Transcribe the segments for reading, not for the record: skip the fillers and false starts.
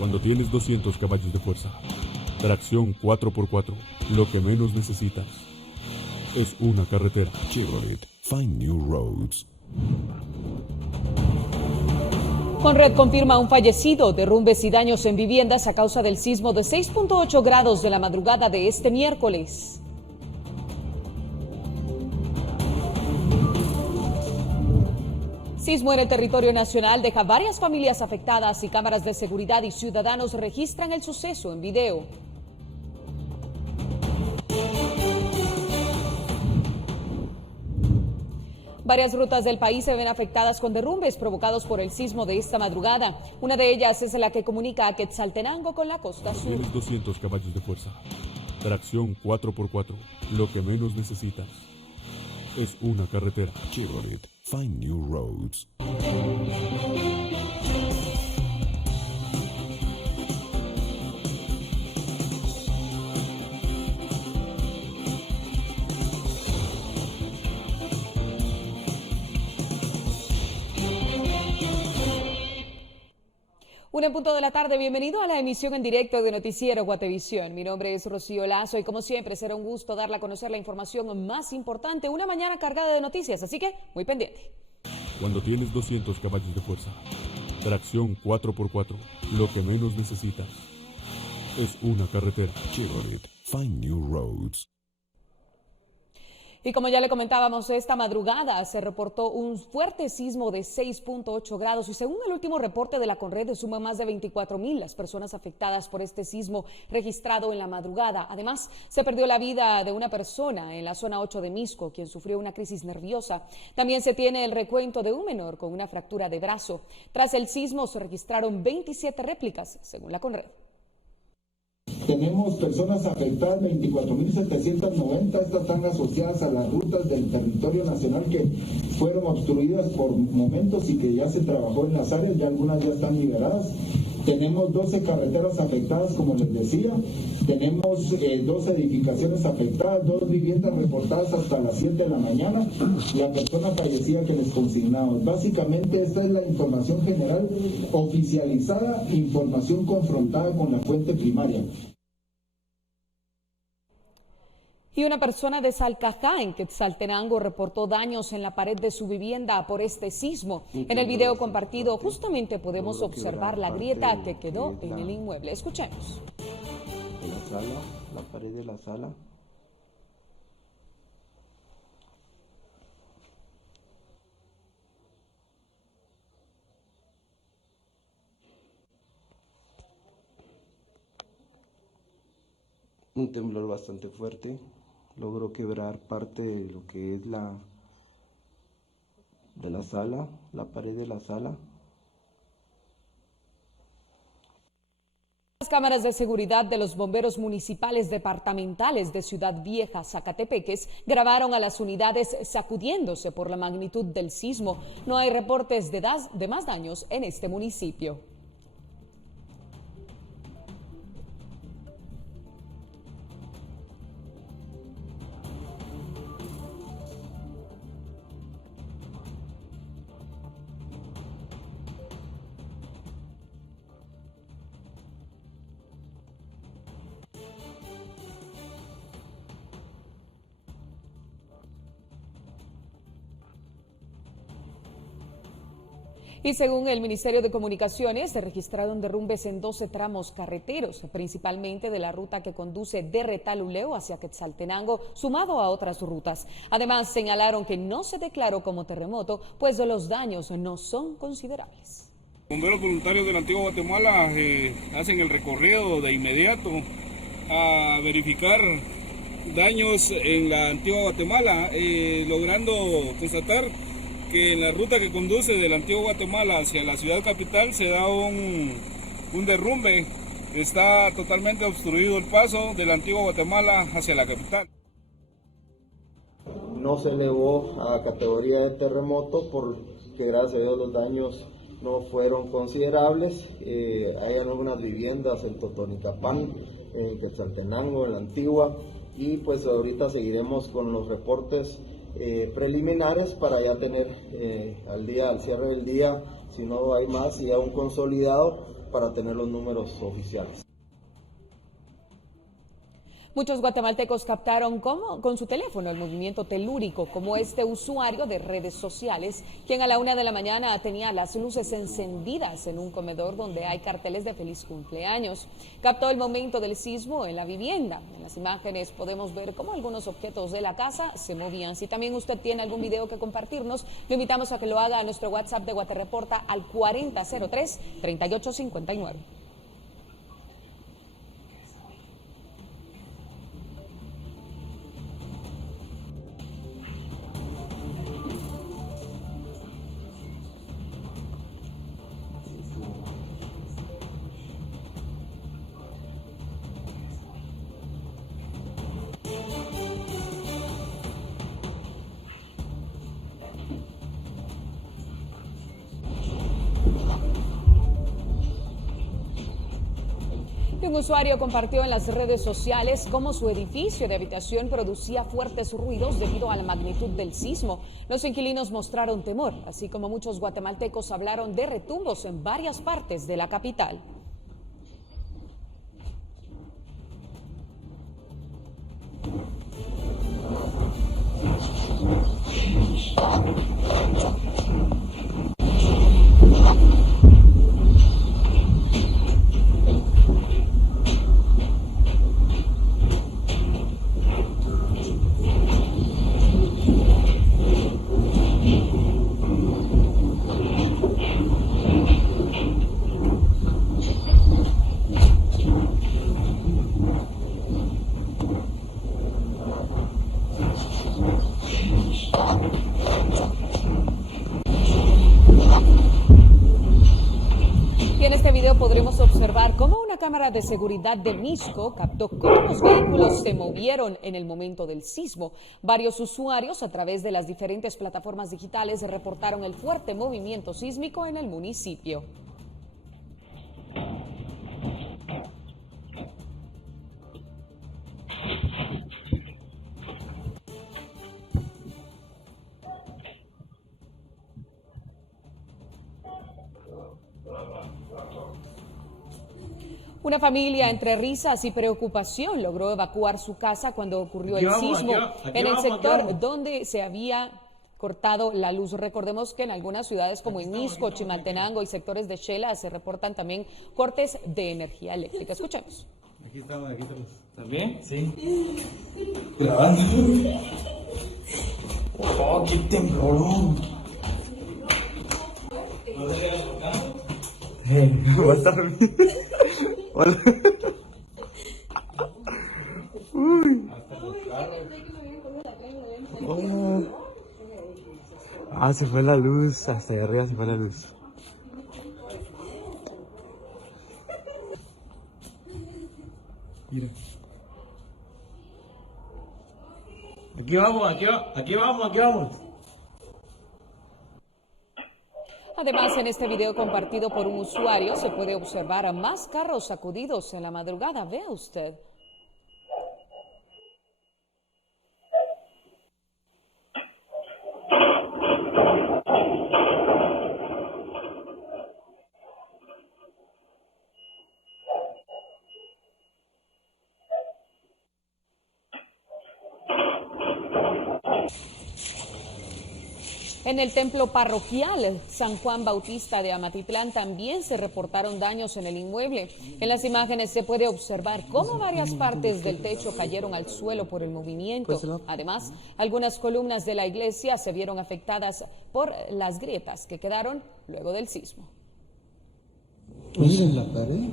Cuando tienes 200 caballos de fuerza, tracción 4x4, lo que menos necesitas es una carretera. Chevrolet, find new roads. Conred confirma un fallecido, derrumbes y daños en viviendas a causa del sismo de 6.8 grados de la madrugada de este miércoles. Sismo en el territorio nacional deja varias familias afectadas y cámaras de seguridad y ciudadanos registran el suceso en video. Varias rutas del país se ven afectadas con derrumbes provocados por el sismo de esta madrugada. Una de ellas es la que comunica a Quetzaltenango con la costa sur. Tienes 200 caballos de fuerza, tracción 4x4, lo que menos necesitas es una carretera. Chevrolet, find new roads. Una en punto de la tarde, bienvenido a la emisión en directo de Noticiero Guatevisión. Mi nombre es Rocío Lazo y como siempre será un gusto darle a conocer la información más importante, una mañana cargada de noticias, así que muy pendiente. Cuando tienes 200 caballos de fuerza, tracción 4x4, lo que menos necesitas es una carretera. Chevrolet, find new roads. Y como ya le comentábamos, esta madrugada se reportó un fuerte sismo de 6.8 grados y según el último reporte de la Conred suman más de 24,000 las personas afectadas por este sismo registrado en la madrugada. Además, se perdió la vida de una persona en la zona 8 de Misco, quien sufrió una crisis nerviosa. También se tiene el recuento de un menor con una fractura de brazo. Tras el sismo se registraron 27 réplicas, según la Conred. Tenemos personas afectadas, 24.790, estas están asociadas a las rutas del territorio nacional que fueron obstruidas por momentos y que ya se trabajó en las áreas, ya algunas ya están liberadas. Tenemos 12 carreteras afectadas, como les decía, tenemos 2 edificaciones afectadas, 2 viviendas reportadas hasta las 7 de la mañana, la persona fallecida que les consignamos. Básicamente esta es la información general oficializada, información confrontada con la fuente primaria. Y una persona de Salcajá, en Quetzaltenango, reportó daños en la pared de su vivienda por este sismo. En el video compartido justamente podemos observar la grieta que quedó en el inmueble. Escuchemos. En la sala, la pared de la sala. Un temblor bastante fuerte. Logró quebrar parte de lo que es la sala, la pared de la sala. Las cámaras de seguridad de los bomberos municipales departamentales de Ciudad Vieja, Zacatepeques, grabaron a las unidades sacudiéndose por la magnitud del sismo. No hay reportes de más daños en este municipio. Y según el Ministerio de Comunicaciones, se registraron derrumbes en 12 tramos carreteros, principalmente de la ruta que conduce de Retaluleu hacia Quetzaltenango, sumado a otras rutas. Además, señalaron que no se declaró como terremoto, pues los daños no son considerables. Bomberos voluntarios de la Antigua Guatemala hacen el recorrido de inmediato a verificar daños en la Antigua Guatemala, logrando constatar que en la ruta que conduce de la Antigua Guatemala hacia la ciudad capital se da un derrumbe. Está totalmente obstruido el paso de la Antigua Guatemala hacia la capital. No se elevó a categoría de terremoto porque gracias a Dios los daños no fueron considerables. Hay algunas viviendas en Totonicapán, en Quetzaltenango, en la Antigua, y pues ahorita seguiremos con los reportes preliminares para ya tener al cierre del día, si no hay más, ya un consolidado para tener los números oficiales. Muchos guatemaltecos captaron con su teléfono el movimiento telúrico, como este usuario de redes sociales, quien a la 1 de la mañana tenía las luces encendidas en un comedor donde hay carteles de feliz cumpleaños. Captó el momento del sismo en la vivienda. En las imágenes podemos ver cómo algunos objetos de la casa se movían. Si también usted tiene algún video que compartirnos, lo invitamos a que lo haga a nuestro WhatsApp de Guatereporta al 4003-3859. Un usuario compartió en las redes sociales cómo su edificio de habitación producía fuertes ruidos debido a la magnitud del sismo. Los inquilinos mostraron temor, así como muchos guatemaltecos hablaron de retumbos en varias partes de la capital. Y en este video podremos observar cómo una cámara de seguridad de Misco captó cómo los vehículos se movieron en el momento del sismo. Varios usuarios a través de las diferentes plataformas digitales reportaron el fuerte movimiento sísmico en el municipio. Una familia entre risas y preocupación logró evacuar su casa cuando ocurrió el sismo en el sector donde se había cortado la luz. Recordemos que en algunas ciudades como en Misco, Chimaltenango y sectores de Xela se reportan también cortes de energía eléctrica. Escuchemos. Aquí estamos. ¿Estás bien? Sí. Grabando. ¡Oh, qué temblorón! Va a estar dormido. Hola. Uy. Hola. Ah, se fue la luz. Hasta allá arriba se fue la luz. Mira. Aquí vamos. Además, en este video compartido por un usuario se puede observar a más carros sacudidos en la madrugada. Vea usted. En el templo parroquial San Juan Bautista de Amatitlán también se reportaron daños en el inmueble. En las imágenes se puede observar cómo varias partes del techo cayeron al suelo por el movimiento. Además, algunas columnas de la iglesia se vieron afectadas por las grietas que quedaron luego del sismo. Miren la pared.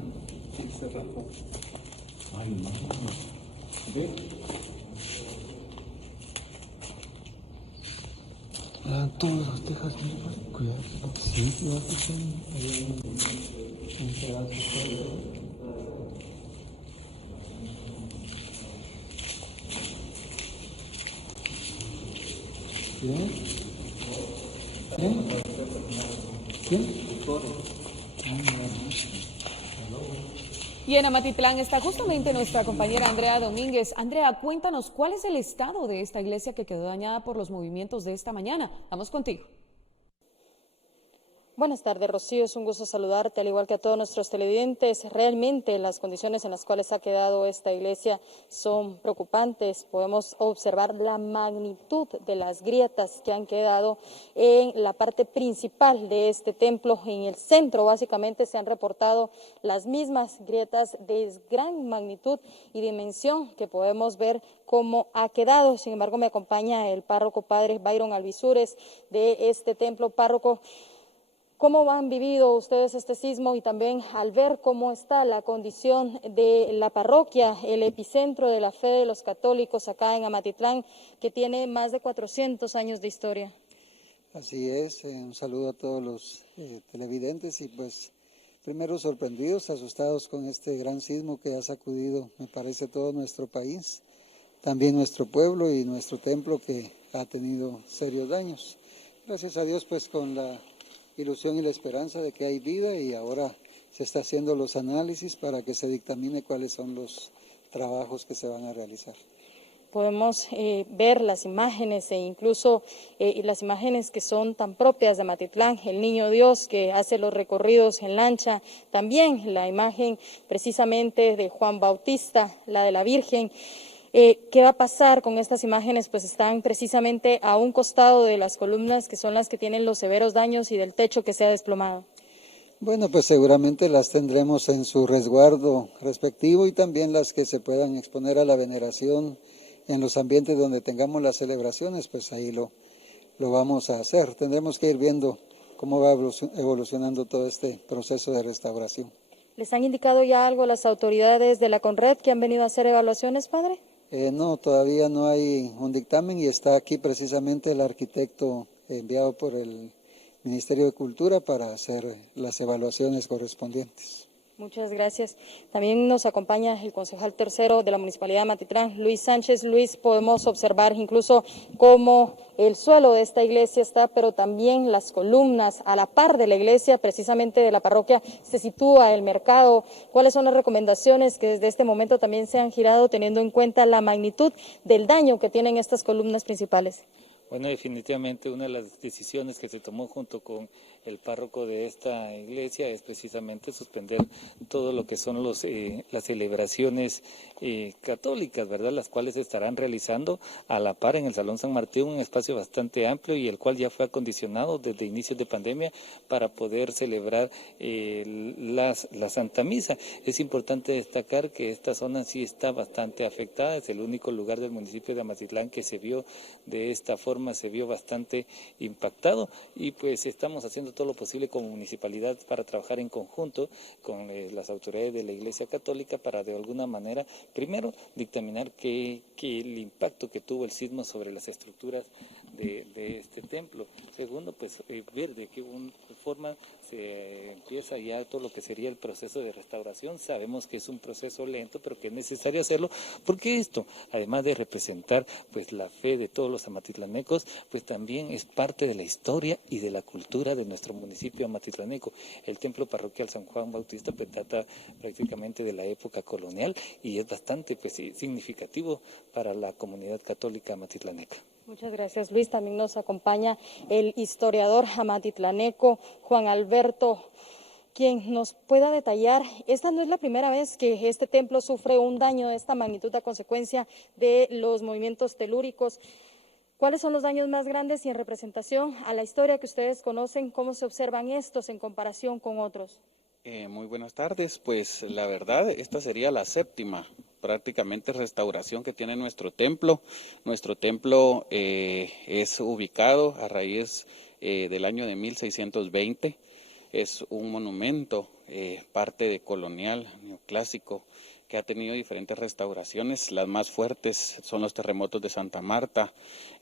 Sí, se rajó. Ay, no. ¿Ve? Todas las tejas, cuidado. Sí, cuidado que son un pedazo. ¿Quién? Y en Amatitlán está justamente nuestra compañera Andrea Domínguez. Andrea, cuéntanos cuál es el estado de esta iglesia que quedó dañada por los movimientos de esta mañana. Vamos contigo. Buenas tardes, Rocío. Es un gusto saludarte, al igual que a todos nuestros televidentes. Realmente las condiciones en las cuales ha quedado esta iglesia son preocupantes. Podemos observar la magnitud de las grietas que han quedado en la parte principal de este templo. En el centro, básicamente, se han reportado las mismas grietas de gran magnitud y dimensión que podemos ver cómo ha quedado. Sin embargo, me acompaña el párroco padre Byron Alvisures de este templo. Párroco, ¿cómo han vivido ustedes este sismo y también al ver cómo está la condición de la parroquia, el epicentro de la fe de los católicos acá en Amatitlán, que tiene más de 400 años de historia? Así es, un saludo a todos los televidentes y pues primero sorprendidos, asustados con este gran sismo que ha sacudido, me parece, todo nuestro país, también nuestro pueblo y nuestro templo que ha tenido serios daños. Gracias a Dios, pues con la ilusión y la esperanza de que hay vida, y ahora se está haciendo los análisis para que se dictamine cuáles son los trabajos que se van a realizar. Podemos ver las imágenes e incluso las imágenes que son tan propias de Amatitlán, el Niño Dios que hace los recorridos en lancha, también la imagen precisamente de Juan Bautista, la de la Virgen. ¿Qué va a pasar con estas imágenes? Pues están precisamente a un costado de las columnas que son las que tienen los severos daños y del techo que se ha desplomado. Bueno, pues seguramente las tendremos en su resguardo respectivo y también las que se puedan exponer a la veneración en los ambientes donde tengamos las celebraciones, pues ahí lo vamos a hacer. Tendremos que ir viendo cómo va evolucionando todo este proceso de restauración. ¿Les han indicado ya algo las autoridades de la CONRED que han venido a hacer evaluaciones, padre? No, todavía no hay un dictamen y está aquí precisamente el arquitecto enviado por el Ministerio de Cultura para hacer las evaluaciones correspondientes. Muchas gracias. También nos acompaña el concejal tercero de la Municipalidad de Amatitlán, Luis Sánchez. Luis, podemos observar incluso cómo el suelo de esta iglesia está, pero también las columnas a la par de la iglesia, precisamente de la parroquia, se sitúa el mercado. ¿Cuáles son las recomendaciones que desde este momento también se han girado teniendo en cuenta la magnitud del daño que tienen estas columnas principales? Bueno, definitivamente una de las decisiones que se tomó junto con el párroco de esta iglesia es precisamente suspender todo lo que son las celebraciones católicas, ¿verdad? Las cuales se estarán realizando a la par en el Salón San Martín, un espacio bastante amplio y el cual ya fue acondicionado desde inicios de pandemia para poder celebrar la Santa Misa. Es importante destacar que esta zona sí está bastante afectada, es el único lugar del municipio de Amatitlán que se vio de esta forma, se vio bastante impactado y pues estamos haciendo todo lo posible como municipalidad para trabajar en conjunto con las autoridades de la Iglesia Católica para de alguna manera, primero, dictaminar que el impacto que tuvo el sismo sobre las estructuras de este templo. Segundo, pues ver de qué forma se empieza ya todo lo que sería el proceso de restauración. Sabemos que es un proceso lento, pero que es necesario hacerlo, porque esto, además de representar pues la fe de todos los amatitlanecos, pues también es parte de la historia y de la cultura de nuestro municipio amatitlaneco. El templo parroquial San Juan Bautista pues data prácticamente de la época colonial y es bastante pues significativo para la comunidad católica amatitlaneca. Muchas gracias, Luis. También nos acompaña el historiador amatitlaneco Juan Alberto, quien nos pueda detallar. Esta no es la primera vez que este templo sufre un daño de esta magnitud a consecuencia de los movimientos telúricos. ¿Cuáles son los daños más grandes y en representación a la historia que ustedes conocen, cómo se observan estos en comparación con otros? Muy buenas tardes. Pues la verdad, esta sería la séptima prácticamente restauración que tiene nuestro templo. Nuestro templo es ubicado a raíz del año de 1620. Es un monumento, parte de colonial, neoclásico, que ha tenido diferentes restauraciones. Las más fuertes son los terremotos de Santa Marta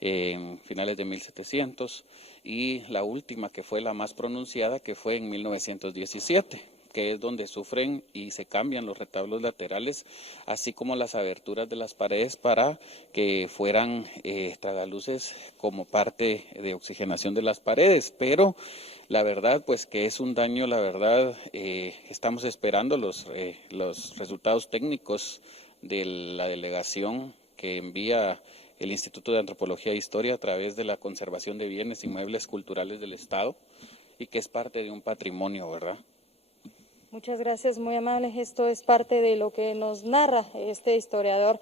en finales de 1700 y la última, que fue la más pronunciada, que fue en 1917, que es donde sufren y se cambian los retablos laterales, así como las aberturas de las paredes para que fueran tragaluces como parte de oxigenación de las paredes, pero la verdad, pues que es un daño, la verdad, estamos esperando los resultados técnicos de la delegación que envía el Instituto de Antropología e Historia a través de la Conservación de Bienes Inmuebles Culturales del Estado. y que es parte de un patrimonio, ¿verdad? Muchas gracias, muy amables. Esto es parte de lo que nos narra este historiador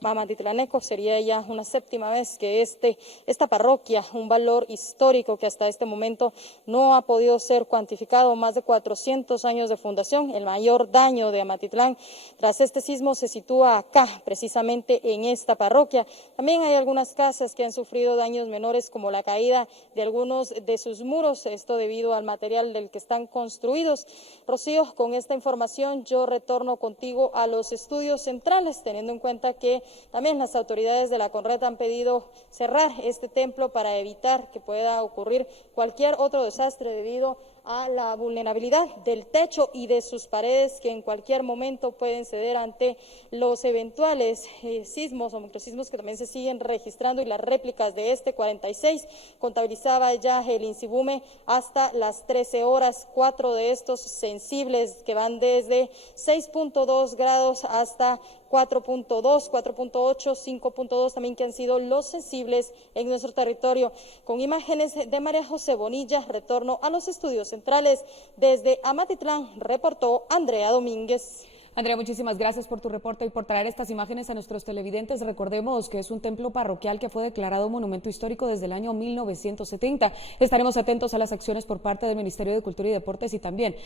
amatitlaneco. Sería ya una séptima vez que esta parroquia, un valor histórico que hasta este momento no ha podido ser cuantificado, más de 400 años de fundación. El mayor daño de Amatitlán tras este sismo se sitúa acá, precisamente en esta parroquia. También hay algunas casas que han sufrido daños menores, como la caída de algunos de sus muros, esto debido al material del que están construidos. Rocío, con esta información yo retorno contigo a los estudios centrales, teniendo en cuenta que también las autoridades de la Conred han pedido cerrar este templo para evitar que pueda ocurrir cualquier otro desastre debido a la vulnerabilidad del techo y de sus paredes, que en cualquier momento pueden ceder ante los eventuales sismos o microsismos que también se siguen registrando, y las réplicas de este 46 contabilizaba ya el INSIBUME hasta las 13 horas, 4 de estos sensibles que van desde 6.2 grados hasta 4.2, 4.8, 5.2 también, que han sido los sensibles en nuestro territorio. Con imágenes de María José Bonilla, retorno a los estudios centrales. Desde Amatitlán, reportó Andrea Domínguez. Andrea, muchísimas gracias por tu reporte y por traer estas imágenes a nuestros televidentes. Recordemos que es un templo parroquial que fue declarado monumento histórico desde el año 1970. Estaremos atentos a las acciones por parte del Ministerio de Cultura y Deportes y también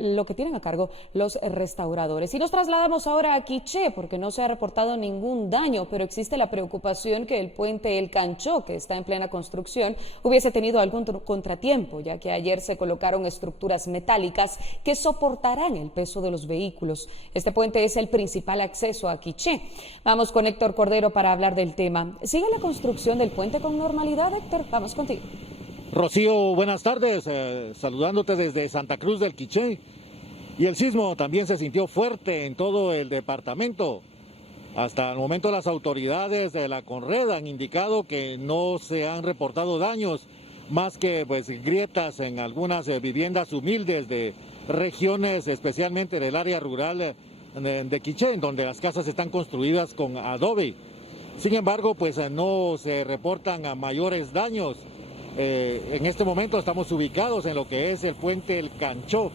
lo que tienen a cargo los restauradores. Y nos trasladamos ahora a Quiché, porque no se ha reportado ningún daño, pero existe la preocupación que el puente El Canchó, que está en plena construcción, hubiese tenido algún contratiempo, ya que ayer se colocaron estructuras metálicas que soportarán el peso de los vehículos. Este puente es el principal acceso a Quiché. Vamos con Héctor Cordero para hablar del tema. ¿Sigue la construcción del puente con normalidad, Héctor? Vamos contigo. Rocío, buenas tardes. Saludándote desde Santa Cruz del Quiché. Y el sismo también se sintió fuerte en todo el departamento. Hasta el momento las autoridades de la Conred han indicado que no se han reportado daños, más que grietas en algunas viviendas humildes de regiones, especialmente del área rural de Quiché, en donde las casas están construidas con adobe. Sin embargo, no se reportan mayores daños. En este momento estamos ubicados en lo que es el puente El Canchó,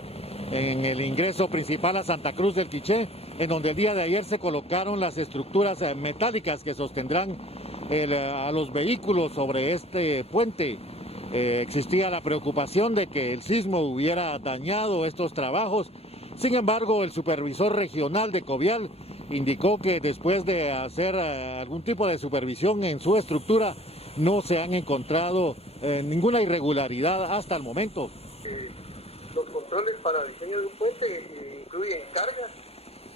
en el ingreso principal a Santa Cruz del Quiché, en donde el día de ayer se colocaron las estructuras metálicas que sostendrán a los vehículos sobre este puente. Existía la preocupación de que el sismo hubiera dañado estos trabajos. Sin embargo, el supervisor regional de Covial indicó que después de hacer algún tipo de supervisión en su estructura, no se han encontrado ninguna irregularidad hasta el momento. Los controles para el diseño de un puente incluyen cargas,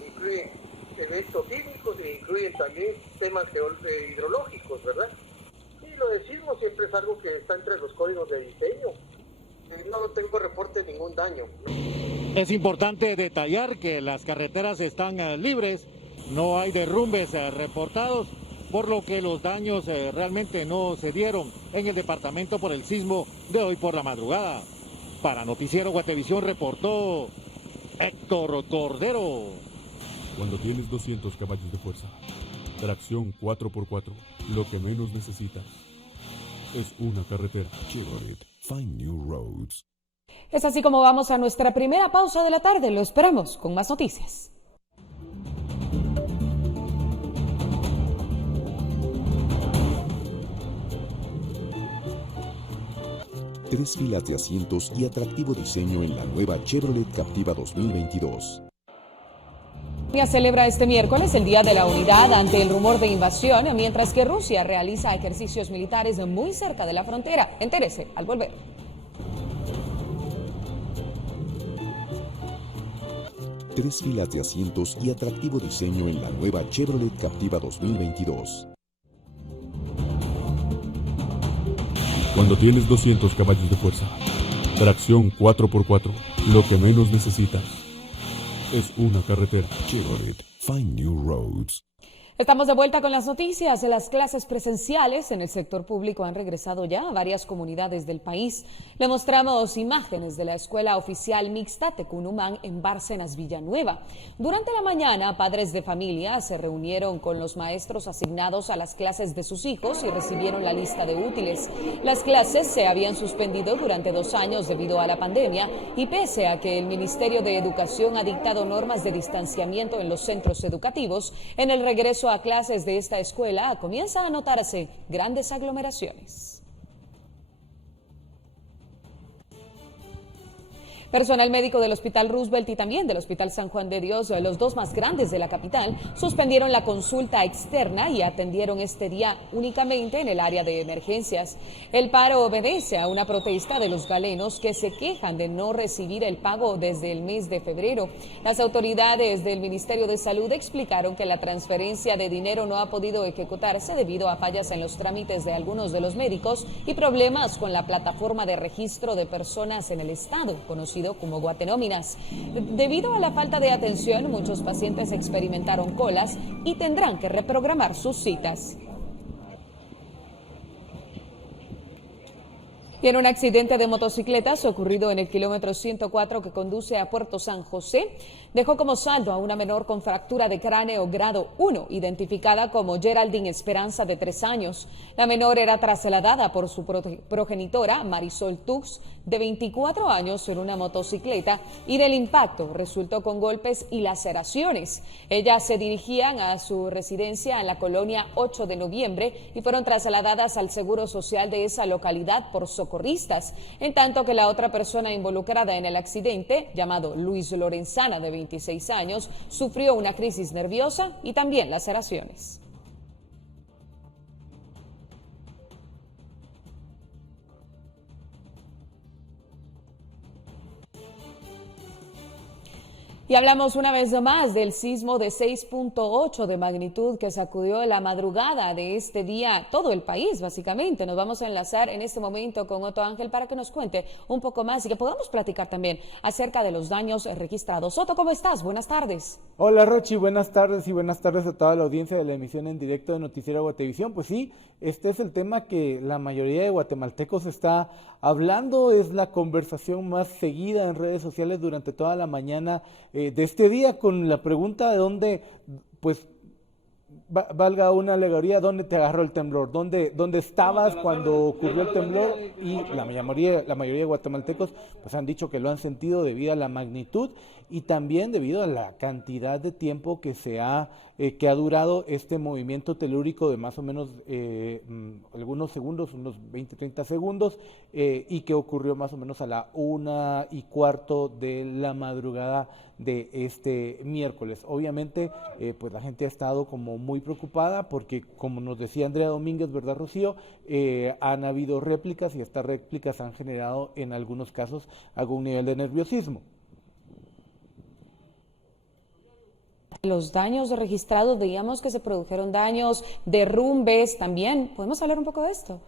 incluyen eventos sísmicos e incluyen también temas hidrológicos, ¿verdad? Y lo de sismo siempre es algo que está entre los códigos de diseño. No tengo reporte de ningún daño. Es importante detallar que las carreteras están libres, no hay derrumbes reportados, por lo que los daños realmente no se dieron en el departamento por el sismo de hoy por la madrugada. Para Noticiero Guatevisión reportó Héctor Cordero. Cuando tienes 200 caballos de fuerza, tracción 4x4, lo que menos necesitas es una carretera. Chevrolet, find new roads. Es así como vamos a nuestra primera pausa de la tarde. Lo esperamos con más noticias. Tres filas de asientos y atractivo diseño en la nueva Chevrolet Captiva 2022. Celebra este miércoles el Día de la Unidad ante el rumor de invasión, mientras que Rusia realiza ejercicios militares muy cerca de la frontera. Entérese al volver. Tres filas de asientos y atractivo diseño en la nueva Chevrolet Captiva 2022. Cuando tienes 200 caballos de fuerza, tracción 4x4, lo que menos necesitas es una carretera. Chevrolet, find new roads. Estamos de vuelta con las noticias. Las clases presenciales en el sector público han regresado ya a varias comunidades del país. Le mostramos imágenes de la Escuela Oficial Mixta Tecunumán en Bárcenas, Villanueva. Durante la mañana, padres de familia se reunieron con los maestros asignados a las clases de sus hijos y recibieron la lista de útiles. Las clases se habían suspendido durante 2 años debido a la pandemia y pese a que el Ministerio de Educación ha dictado normas de distanciamiento en los centros educativos, en el regreso a clases de esta escuela comienza a notarse grandes aglomeraciones. Personal médico del Hospital Roosevelt y también del Hospital San Juan de Dios, los dos más grandes de la capital, suspendieron la consulta externa y atendieron este día únicamente en el área de emergencias. El paro obedece a una protesta de los galenos que se quejan de no recibir el pago desde el mes de febrero. Las autoridades del Ministerio de Salud explicaron que la transferencia de dinero no ha podido ejecutarse debido a fallas en los trámites de algunos de los médicos y problemas con la plataforma de registro de personas en el estado, conocido como Guatenóminas. Debido a la falta de atención, muchos pacientes experimentaron colas y tendrán que reprogramar sus citas. Y en un accidente de motocicletas ocurrido en el kilómetro 104 que conduce a Puerto San José, dejó como saldo a una menor con fractura de cráneo grado 1, identificada como Geraldine Esperanza, de 3 años. La menor era trasladada por su progenitora, Marisol Tux, de 24 años, en una motocicleta y del impacto resultó con golpes y laceraciones. Ellas se dirigían a su residencia en la colonia 8 de noviembre y fueron trasladadas al Seguro Social de esa localidad por socorristas, en tanto que la otra persona involucrada en el accidente, llamado Luis Lorenzana, de 26 años, sufrió una crisis nerviosa y también laceraciones. Y hablamos una vez más del sismo de 6.8 de magnitud que sacudió la madrugada de este día todo el país, básicamente. Nos vamos a enlazar en este momento con Otto Ángel para que nos cuente un poco más y que podamos platicar también acerca de los daños registrados. Otto, ¿cómo estás? Buenas tardes. Hola, Rochi, buenas tardes y buenas tardes a toda la audiencia de la emisión en directo de Noticiero Guatevisión. Pues sí, este es el tema que la mayoría de guatemaltecos está hablando, es la conversación más seguida en redes sociales durante toda la mañana de este día, con la pregunta de dónde, pues, valga una alegoría, ¿dónde te agarró el temblor? ¿Dónde estabas cuando ocurrió el temblor? Y la mayoría de guatemaltecos pues han dicho que lo han sentido debido a la magnitud y también debido a la cantidad de tiempo que que ha durado este movimiento telúrico de más o menos algunos segundos, unos 20-30 segundos, y que ocurrió más o menos a la 1:15 de la madrugada de este miércoles. Obviamente, pues la gente ha estado como muy preocupada porque, como nos decía Andrea Domínguez, ¿verdad, Rocío? Han habido réplicas y estas réplicas han generado en algunos casos algún nivel de nerviosismo. Los daños registrados, veíamos que se produjeron daños, derrumbes también. ¿Podemos hablar un poco de esto?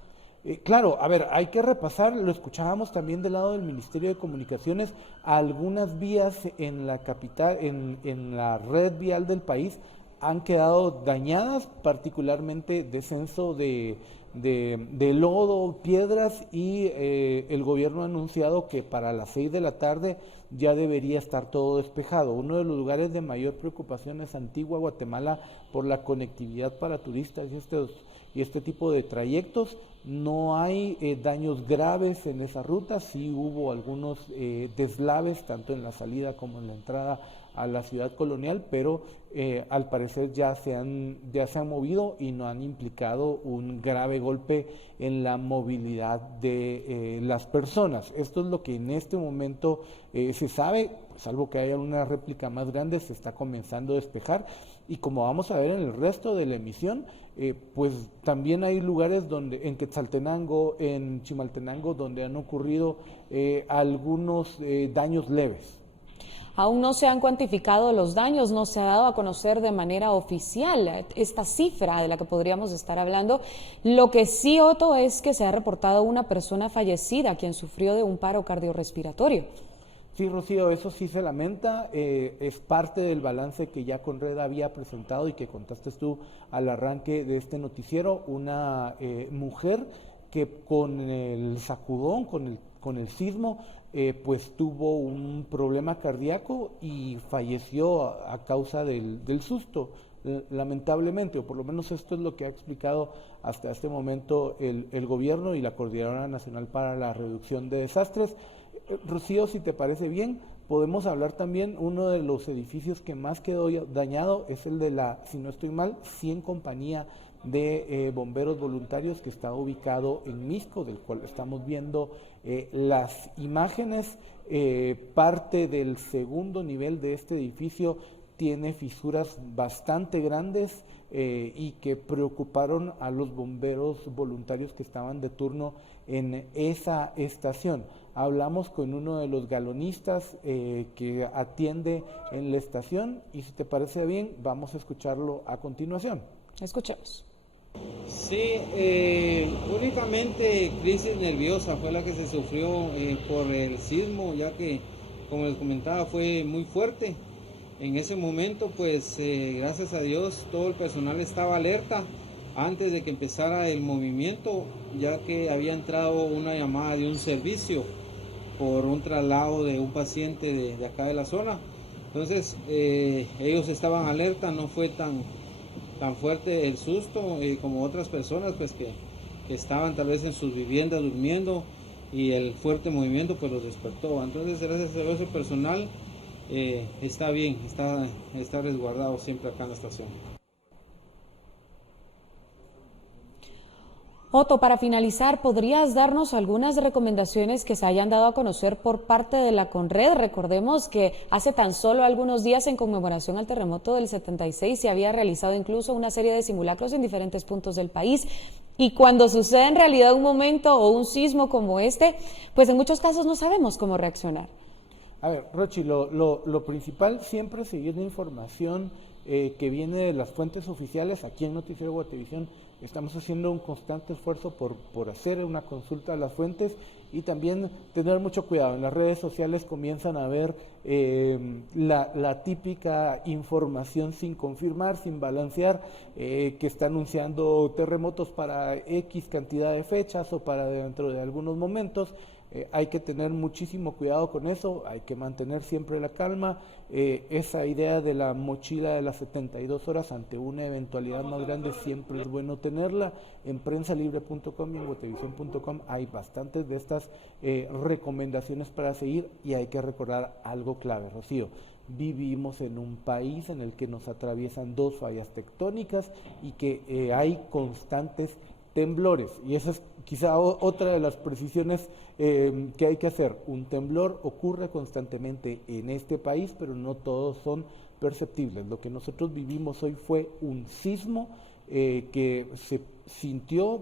Claro, a ver, hay que repasar, lo escuchábamos también del lado del Ministerio de Comunicaciones, algunas vías en la capital, en la red vial del país han quedado dañadas, particularmente descenso de lodo, piedras, y el gobierno ha anunciado que para las 6 de la tarde ya debería estar todo despejado. Uno de los lugares de mayor preocupación es Antigua Guatemala por la conectividad para turistas y este tipo de trayectos. No hay daños graves en esa ruta, sí hubo algunos deslaves tanto en la salida como en la entrada a la ciudad colonial, pero al parecer ya se han movido y no han implicado un grave golpe en la movilidad de las personas. Esto es lo que en este momento se sabe, salvo que haya una réplica más grande, se está comenzando a despejar, y como vamos a ver en el resto de la emisión, pues también hay lugares donde, en Quetzaltenango, en Chimaltenango, donde han ocurrido algunos daños leves. Aún no se han cuantificado los daños, no se ha dado a conocer de manera oficial esta cifra de la que podríamos estar hablando. Lo que sí, Otto, es que se ha reportado una persona fallecida quien sufrió de un paro cardiorrespiratorio. Sí, Rocío, eso sí se lamenta, es parte del balance que ya Conred había presentado y que contaste tú al arranque de este noticiero, una mujer que con el sacudón, con el sismo, pues tuvo un problema cardíaco y falleció a causa del susto, lamentablemente, o por lo menos esto es lo que ha explicado hasta este momento el gobierno y la Coordinadora Nacional para la Reducción de Desastres. Rocío, si te parece bien, podemos hablar también, uno de los edificios que más quedó dañado es el de la, si no estoy mal, 100 compañía de bomberos voluntarios que está ubicado en Misco, del cual estamos viendo las imágenes. Parte del segundo nivel de este edificio tiene fisuras bastante grandes y que preocuparon a los bomberos voluntarios que estaban de turno en esa estación. Hablamos con uno de los galonistas que atiende en la estación y si te parece bien, vamos a escucharlo a continuación. Escuchemos. Sí, únicamente crisis nerviosa fue la que se sufrió por el sismo, ya que, como les comentaba, fue muy fuerte. En ese momento, pues, gracias a Dios, todo el personal estaba alerta antes de que empezara el movimiento, ya que había entrado una llamada de un servicio por un traslado de un paciente de acá de la zona. Entonces, ellos estaban alerta, no fue tan fuerte el susto como otras personas pues que estaban tal vez en sus viviendas durmiendo y el fuerte movimiento pues los despertó. Entonces, gracias a Dios, el personal está bien, está resguardado siempre acá en la estación. Otto, para finalizar, ¿podrías darnos algunas recomendaciones que se hayan dado a conocer por parte de la Conred? Recordemos que hace tan solo algunos días, en conmemoración al terremoto del 76, se había realizado incluso una serie de simulacros en diferentes puntos del país. Y cuando sucede en realidad un momento o un sismo como este, pues en muchos casos no sabemos cómo reaccionar. A ver, Rochi, lo principal siempre es seguir la información que viene de las fuentes oficiales. Aquí en Noticiero Guatevisión estamos haciendo un constante esfuerzo por hacer una consulta a las fuentes y también tener mucho cuidado. En las redes sociales comienzan a ver la típica información sin confirmar, sin balancear, que está anunciando terremotos para X cantidad de fechas o para dentro de algunos momentos. Hay que tener muchísimo cuidado con eso, hay que mantener siempre la calma. Esa idea de la mochila de las 72 horas ante una eventualidad más grande siempre es bueno tenerla. En prensalibre.com y en guatevisión.com hay bastantes de estas recomendaciones para seguir y hay que recordar algo clave, Rocío. Vivimos en un país en el que nos atraviesan dos fallas tectónicas y que hay constantes temblores, y esa es quizá otra de las precisiones que hay que hacer. Un temblor ocurre constantemente en este país, pero no todos son perceptibles. Lo que nosotros vivimos hoy fue un sismo que se sintió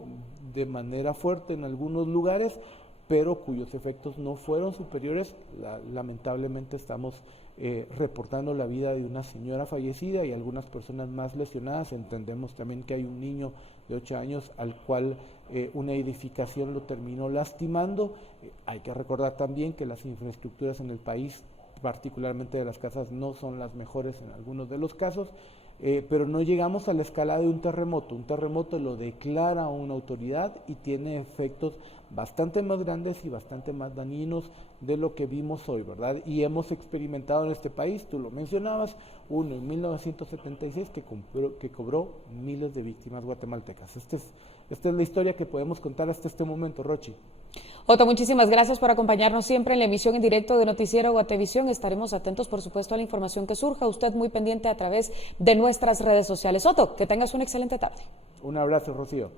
de manera fuerte en algunos lugares, pero cuyos efectos no fueron superiores. Lamentablemente estamos reportando la vida de una señora fallecida y algunas personas más lesionadas. Entendemos también que hay un niño de 8 años al cual una edificación lo terminó lastimando. Hay que recordar también que las infraestructuras en el país, particularmente de las casas, no son las mejores en algunos de los casos, pero no llegamos a la escala de un terremoto. Un terremoto lo declara una autoridad y tiene efectos bastante más grandes y bastante más dañinos de lo que vimos hoy, ¿verdad? Y hemos experimentado en este país, tú lo mencionabas, uno en 1976 que cobró miles de víctimas guatemaltecas. Esta es la historia que podemos contar hasta este momento, Rochi. Otto, muchísimas gracias por acompañarnos siempre en la emisión en directo de Noticiero Guatevisión. Estaremos atentos, por supuesto, a la información que surja. Usted muy pendiente a través de nuestras redes sociales. Otto, que tengas una excelente tarde. Un abrazo, Rocío.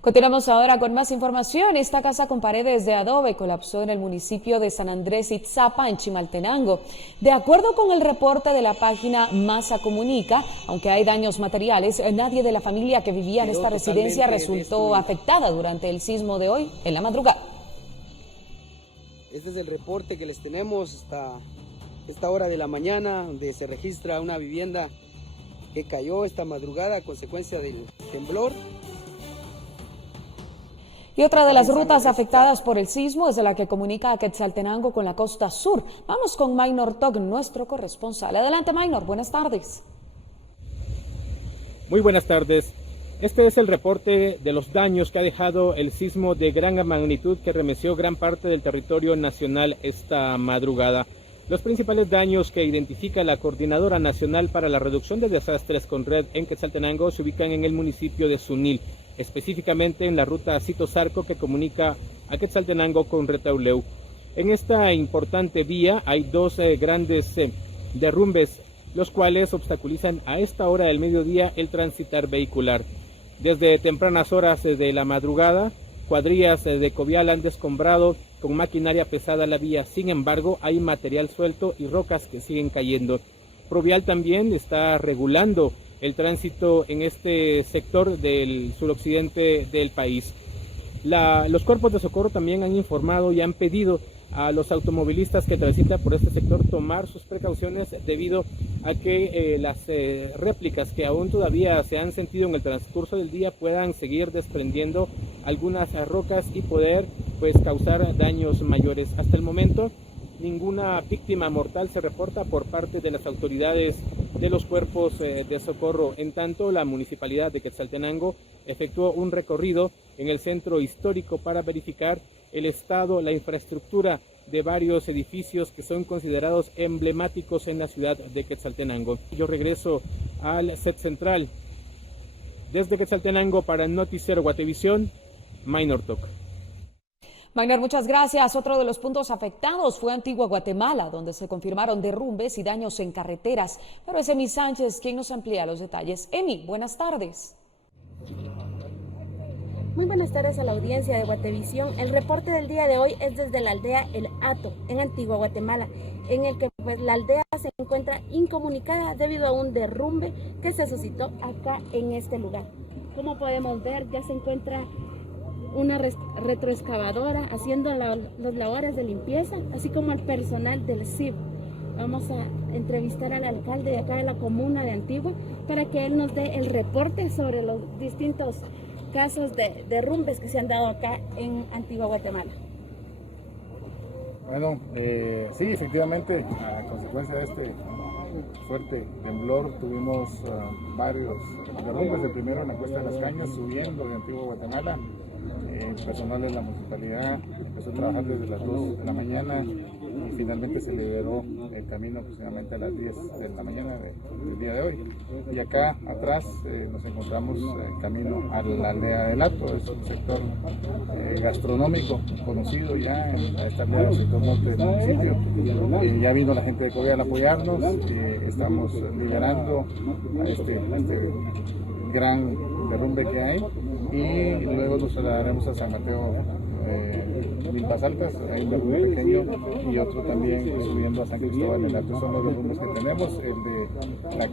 Continuamos ahora con más información. Esta casa con paredes de adobe colapsó en el municipio de San Andrés Itzapa, en Chimaltenango. De acuerdo con el reporte de la página Masa Comunica, aunque hay daños materiales, nadie de la familia que vivía en esta residencia resultó afectada durante el sismo de hoy en la madrugada. Este es el reporte que les tenemos hasta esta hora de la mañana, donde se registra una vivienda que cayó esta madrugada a consecuencia del temblor. Y otra de las rutas afectadas por el sismo es la que comunica a Quetzaltenango con la costa sur. Vamos con Maynor Tog, nuestro corresponsal. Adelante, Maynor, buenas tardes. Muy buenas tardes. Este es el reporte de los daños que ha dejado el sismo de gran magnitud que remeció gran parte del territorio nacional esta madrugada. Los principales daños que identifica la Coordinadora Nacional para la Reducción de Desastres CONRED en Quetzaltenango se ubican en el municipio de Sunil, específicamente en la ruta Cito-Zarco que comunica a Quetzaltenango con Retauleu. En esta importante vía hay dos grandes derrumbes, los cuales obstaculizan a esta hora del mediodía el transitar vehicular. Desde tempranas horas de la madrugada, cuadrillas de Covial han descombrado con maquinaria pesada la vía. Sin embargo, hay material suelto y rocas que siguen cayendo. Provial también está regulando el tránsito en este sector del suroccidente del país. Los cuerpos de socorro también han informado y han pedido a los automovilistas que transitan por este sector tomar sus precauciones debido a que las réplicas que aún todavía se han sentido en el transcurso del día puedan seguir desprendiendo algunas rocas y poder causar daños mayores. Hasta el momento ninguna víctima mortal se reporta por parte de las autoridades de los cuerpos de socorro. En tanto, la municipalidad de Quetzaltenango efectuó un recorrido en el centro histórico para verificar el estado, la infraestructura de varios edificios que son considerados emblemáticos en la ciudad de Quetzaltenango. Yo regreso al set central. Desde Quetzaltenango para Noticiero Guatevisión, Maynor Tog. Maynor, muchas gracias. Otro de los puntos afectados fue Antigua Guatemala, donde se confirmaron derrumbes y daños en carreteras. Pero es Emi Sánchez quien nos amplía los detalles. Emi, buenas tardes. Muy buenas tardes a la audiencia de Guatevisión. El reporte del día de hoy es desde la aldea El Hato, en Antigua Guatemala, en el que la aldea se encuentra incomunicada debido a un derrumbe que se suscitó acá en este lugar. Como podemos ver, ya se encuentra una retroexcavadora haciendo las labores de limpieza, así como el personal del CIB. Vamos a entrevistar al alcalde de acá de la comuna de Antigua para que él nos dé el reporte sobre los distintos casos de derrumbes que se han dado acá en Antigua Guatemala. Bueno, sí, efectivamente, a consecuencia de este fuerte temblor tuvimos varios derrumbes. El primero en la Cuesta de las Cañas, subiendo de Antigua Guatemala. El personal de la municipalidad empezó a trabajar desde las 2 de la mañana y finalmente se liberó el camino aproximadamente a las 10 de la mañana del día de hoy. Y acá atrás nos encontramos el camino a la aldea del Hato, es un sector gastronómico conocido ya en esta aldea del sector norte del municipio. Ya vino la gente de Covial a apoyarnos, estamos liberando a este gran derrumbe que hay y luego nos trasladaremos a San Mateo Milpas Altas, hay un derrumbe pequeño y otro también subiendo a San Cristóbal del Alto. Son los derrumbes que tenemos,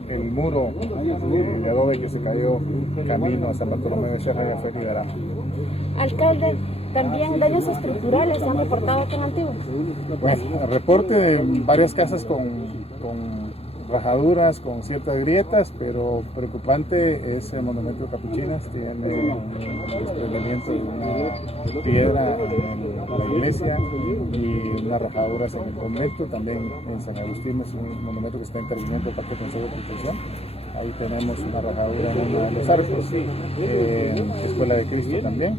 el muro de adobe que se cayó camino a San Bartolomé de Serra ya fue liberado. Alcalde, también daños estructurales se han reportado aquí en Antigua. Bueno, reporte de varias casas con rajaduras, con ciertas grietas, pero preocupante es el monumento de Capuchinas, tiene un desprendimiento de una piedra en la iglesia y unas rajaduras en el convento, también en San Agustín es un monumento que está interviniendo por parte del Consejo de Protección. Ahí tenemos una rajadura en una de los arcos, Escuela de Cristo también,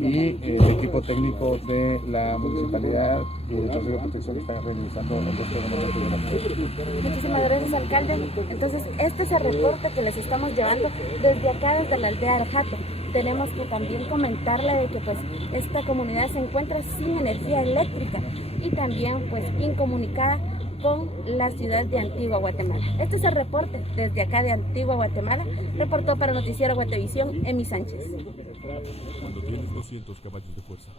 y el equipo técnico de la municipalidad y el Consejo de Protección que están realizando el resto de monumentos de la ciudad. Muchísimas gracias, alcalde. Entonces, este es el reporte que les estamos llevando desde acá, desde la aldea del Hato. Tenemos que también comentarle de que esta comunidad se encuentra sin energía eléctrica y también incomunicada con la ciudad de Antigua Guatemala. Este es el reporte desde acá de Antigua Guatemala. Reportó para Noticiero Guatevisión, Emi Sánchez. Cuando tienes 200 caballos de fuerza,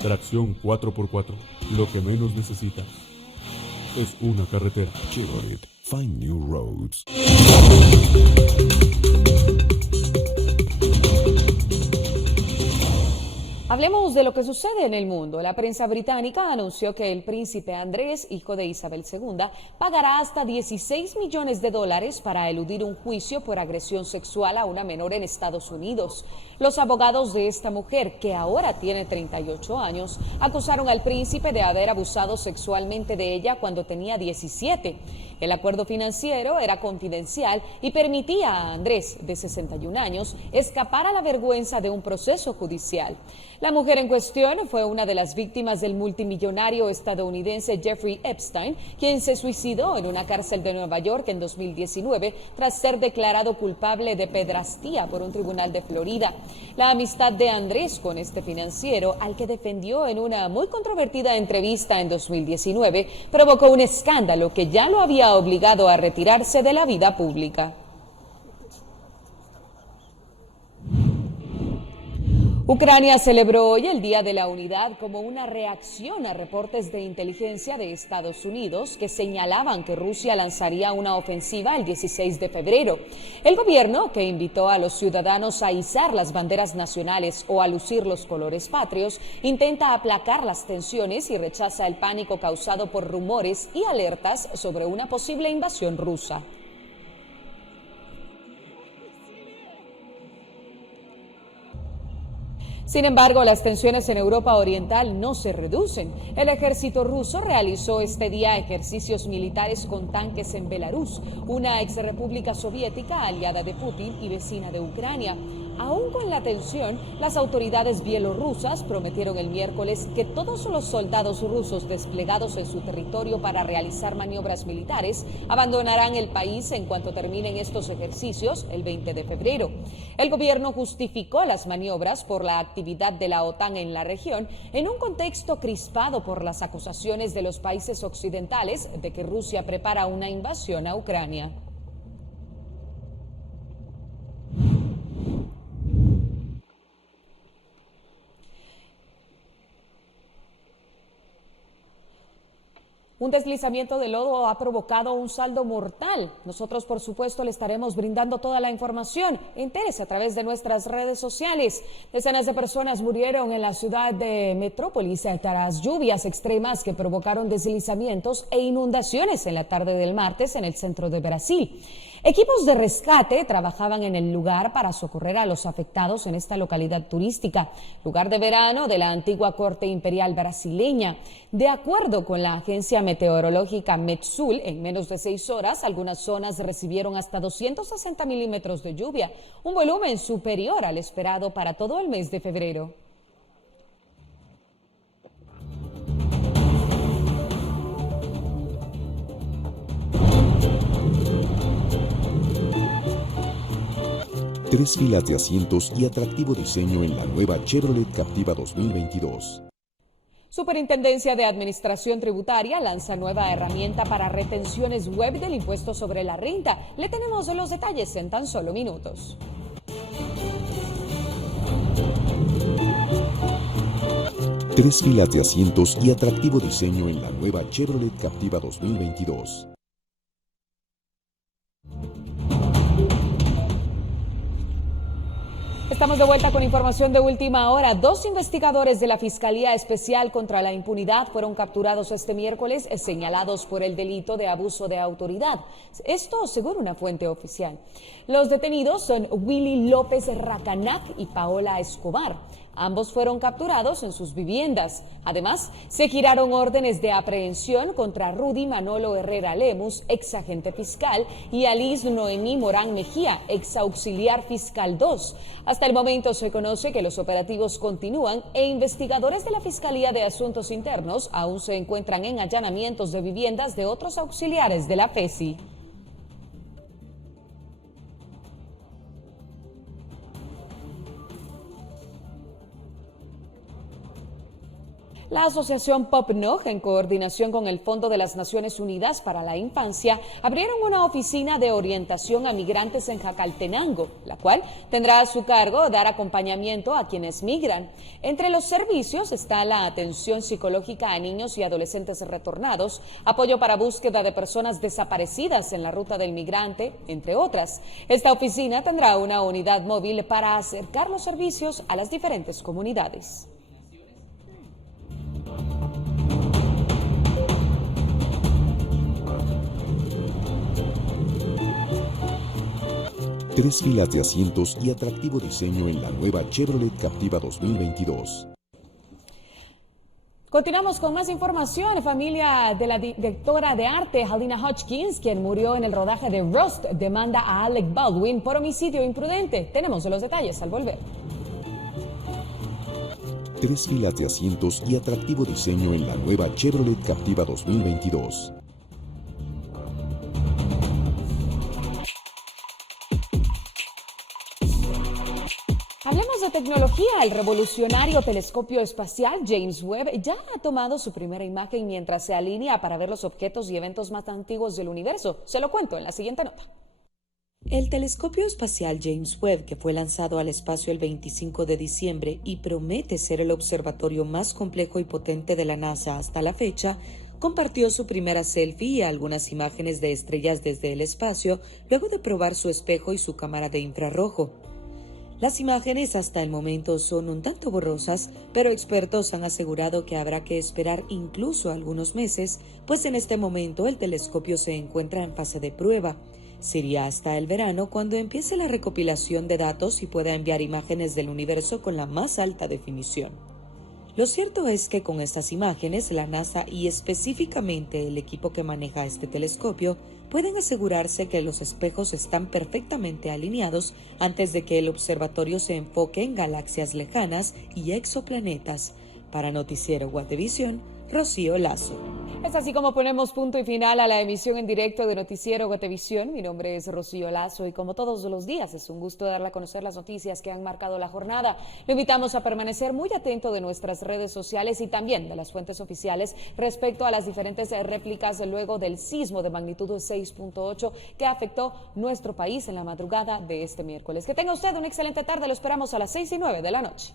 tracción 4x4, lo que menos necesitas es una carretera. Chevrolet, find new roads. Hablemos de lo que sucede en el mundo. La prensa británica anunció que el príncipe Andrés, hijo de Isabel II, pagará hasta $16 millones para eludir un juicio por agresión sexual a una menor en Estados Unidos. Los abogados de esta mujer, que ahora tiene 38 años, acusaron al príncipe de haber abusado sexualmente de ella cuando tenía 17. El acuerdo financiero era confidencial y permitía a Andrés, de 61 años, escapar a la vergüenza de un proceso judicial. La mujer en cuestión fue una de las víctimas del multimillonario estadounidense Jeffrey Epstein, quien se suicidó en una cárcel de Nueva York en 2019 tras ser declarado culpable de pedrastía por un tribunal de Florida. La amistad de Andrés con este financiero, al que defendió en una muy controvertida entrevista en 2019, provocó un escándalo que ya lo había obligado a retirarse de la vida pública. Ucrania celebró hoy el Día de la Unidad como una reacción a reportes de inteligencia de Estados Unidos que señalaban que Rusia lanzaría una ofensiva el 16 de febrero. El gobierno, que invitó a los ciudadanos a izar las banderas nacionales o a lucir los colores patrios, intenta aplacar las tensiones y rechaza el pánico causado por rumores y alertas sobre una posible invasión rusa. Sin embargo, las tensiones en Europa Oriental no se reducen. El ejército ruso realizó este día ejercicios militares con tanques en Belarus, una exrepública soviética aliada de Putin y vecina de Ucrania. Aún con la tensión, las autoridades bielorrusas prometieron el miércoles que todos los soldados rusos desplegados en su territorio para realizar maniobras militares abandonarán el país en cuanto terminen estos ejercicios el 20 de febrero. El gobierno justificó las maniobras por la actividad de la OTAN en la región en un contexto crispado por las acusaciones de los países occidentales de que Rusia prepara una invasión a Ucrania. Un deslizamiento de lodo ha provocado un saldo mortal. Nosotros, por supuesto, le estaremos brindando toda la información. Entérese a través de nuestras redes sociales. Decenas de personas murieron en la ciudad de Metrópolis tras lluvias extremas que provocaron deslizamientos e inundaciones en la tarde del martes en el centro de Brasil. Equipos de rescate trabajaban en el lugar para socorrer a los afectados en esta localidad turística, lugar de verano de la antigua corte imperial brasileña. De acuerdo con la agencia meteorológica Metsul, en menos de 6 horas, algunas zonas recibieron hasta 260 milímetros de lluvia, un volumen superior al esperado para todo el mes de febrero. Tres filas de asientos y atractivo diseño en la nueva Chevrolet Captiva 2022. Superintendencia de Administración Tributaria lanza nueva herramienta para retenciones web del impuesto sobre la renta. Le tenemos los detalles en tan solo minutos. Tres filas de asientos y atractivo diseño en la nueva Chevrolet Captiva 2022. Estamos de vuelta con información de última hora. 2 investigadores de la Fiscalía Especial contra la Impunidad fueron capturados este miércoles señalados por el delito de abuso de autoridad. Esto según una fuente oficial. Los detenidos son Willy López Racanac y Paola Escobar. Ambos fueron capturados en sus viviendas. Además, se giraron órdenes de aprehensión contra Rudy Manolo Herrera Lemus, ex agente fiscal, y Alice Noemí Morán Mejía, ex auxiliar fiscal 2. Hasta el momento se conoce que los operativos continúan e investigadores de la Fiscalía de Asuntos Internos aún se encuentran en allanamientos de viviendas de otros auxiliares de la FESI. La Asociación PopNog, en coordinación con el Fondo de las Naciones Unidas para la Infancia, abrieron una oficina de orientación a migrantes en Jacaltenango, la cual tendrá a su cargo dar acompañamiento a quienes migran. Entre los servicios está la atención psicológica a niños y adolescentes retornados, apoyo para búsqueda de personas desaparecidas en la ruta del migrante, entre otras. Esta oficina tendrá una unidad móvil para acercar los servicios a las diferentes comunidades. 3 filas de asientos y atractivo diseño en la nueva Chevrolet Captiva 2022. Continuamos con más información. Familia de la directora de arte Halina Hutchins, quien murió en el rodaje de Rust, demanda a Alec Baldwin por homicidio imprudente. Tenemos los detalles al volver. 3 filas de asientos y atractivo diseño en la nueva Chevrolet Captiva 2022. Hablemos de tecnología. El revolucionario telescopio espacial James Webb ya ha tomado su primera imagen mientras se alinea para ver los objetos y eventos más antiguos del universo. Se lo cuento en la siguiente nota. El telescopio espacial James Webb, que fue lanzado al espacio el 25 de diciembre y promete ser el observatorio más complejo y potente de la NASA hasta la fecha, compartió su primera selfie y algunas imágenes de estrellas desde el espacio, luego de probar su espejo y su cámara de infrarrojo. Las imágenes hasta el momento son un tanto borrosas, pero expertos han asegurado que habrá que esperar incluso algunos meses, pues en este momento el telescopio se encuentra en fase de prueba. Sería hasta el verano cuando empiece la recopilación de datos y pueda enviar imágenes del universo con la más alta definición. Lo cierto es que con estas imágenes, la NASA y específicamente el equipo que maneja este telescopio pueden asegurarse que los espejos están perfectamente alineados antes de que el observatorio se enfoque en galaxias lejanas y exoplanetas. Para Noticiero Guatevisión, Rocío Lazo. Es así como ponemos punto y final a la emisión en directo de Noticiero Guatevisión. Mi nombre es Rocío Lazo y como todos los días es un gusto darle a conocer las noticias que han marcado la jornada. Lo invitamos a permanecer muy atento de nuestras redes sociales y también de las fuentes oficiales respecto a las diferentes réplicas luego del sismo de magnitud 6.8 que afectó nuestro país en la madrugada de este miércoles. Que tenga usted una excelente tarde, lo esperamos a las 6:09 de la noche.